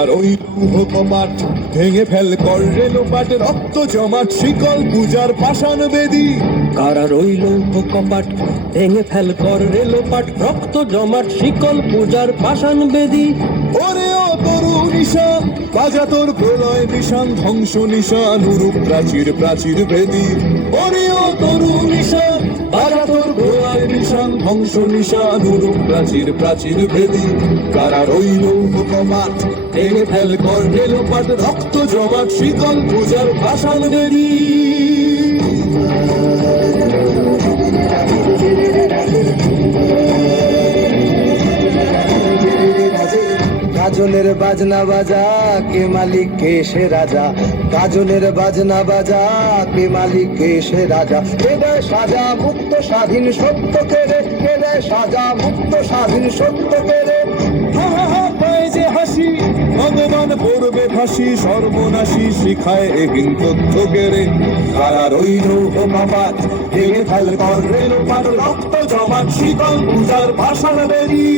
কারার ওই লৌহ কপাট ভেঙে ফেল কর রেলোপাট, রক্ত জমাট শিকল পূজার পাষাণ বেদী। কারা রইল কপাট ভেঙে ফেল কর রেলোপাট, রক্ত জমাট শিকল পূজার পাষাণ বেদী। ওরে ও তরু নিশান বাজা তোর প্রলয় নিশান, ধ্বংস নিশান উরূপ প্রাচীর প্রাচীর ভেদী। ওরে ও তরু নিশান বাজা তোর প্রলয় নিশান, ধ্বংস নিশান উরূপ প্রাচীর প্রাচীর ভেদী। কারা রইল কপাট ভেঙে ফেল কর রেলোপাট, রক্ত জমাট শিকল পূজার পাষাণ বেদী। গাজনের বাজনা বাজা কে মালিক কে সে রাজা, গাজনের বাজনা বাজা কে মালিক কে সে রাজা। কে দেয় সাজা মুক্ত স্বাধীন সত্য কেড়ে, কে দেয় সাজা মুক্ত স্বাধীন সত্য কেড়ে। হা হা হা পায় যে হাসি ভগবান পড়বে ফাঁসি, সর্বনাশী শিখায় এহীন তথ্য কেড়ে। কারা রইল কপাট ভেঙে ফেল কর রেলোপাট, রক্ত জমাট শিকল পূজার পাষাণ বেদী।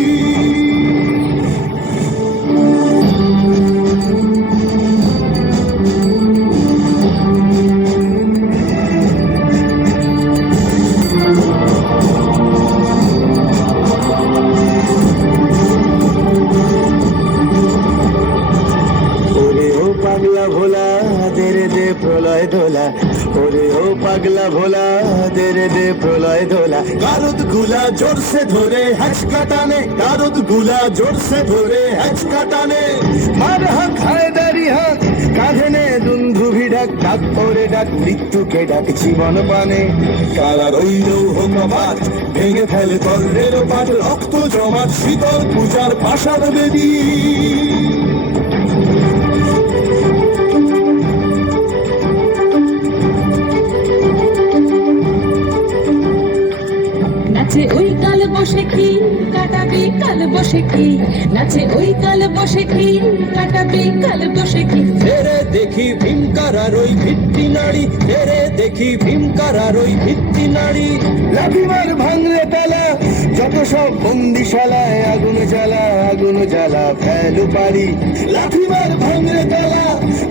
পাগলা ভোলা দেরে দে প্রলয় দোলা, ওরে ও পাগলা ভোলা দেরে দে প্রলয় দোলা। গারদ গুলা জোরসে ধরে হ্যাচকা টানে, গারদ গুলা জোরসে ধরে হ্যাচকা টানে। মার হাক হায়দারি হাক কাঁধে নে দুন্ধুভি ডাক, ডাক করে ডাক মৃত্যুকে ডাক জীবন পানে। কারা রইল কপাট ভেঙে ফেলে কর রেলোপাট, রক্ত জমাট শীতল পূজার পাষাণ বেদী। নাচে ওই কাল বসে কি কাটাবি কাল বসে কি, নাচে ওই কাল বসে কি কাটাবি কাল বসে কি। তেরে দেখি ভীমকারার ওই ভিত্তি নাড়ি, তেরে দেখি ভীমকারার ওই ভিত্তি নাড়ি। লাঠিমার ভাঙলে তালা যত সব বন্দিশালায়, আগুন জ্বালা আগুন জ্বালা ফেলু পারি। লাঠিমার ভাঙলে তালা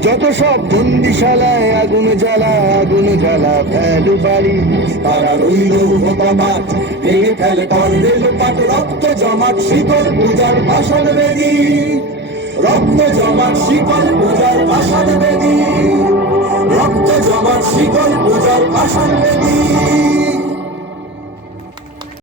যত সব বন্দিশালায়, আগুন জ্বালা আগুন জ্বালা ফেলু পারি। কারা রইল কপাট ভেঙে ফেলে কর রেলোপাট, রক্ত জমাট শিকল পূজার পাষাণ বেদী। রক্ত জমাট শিকল পূজার পাষাণ বেদী, রক্ত জমাট শিকল পূজার পাষাণ বেদী।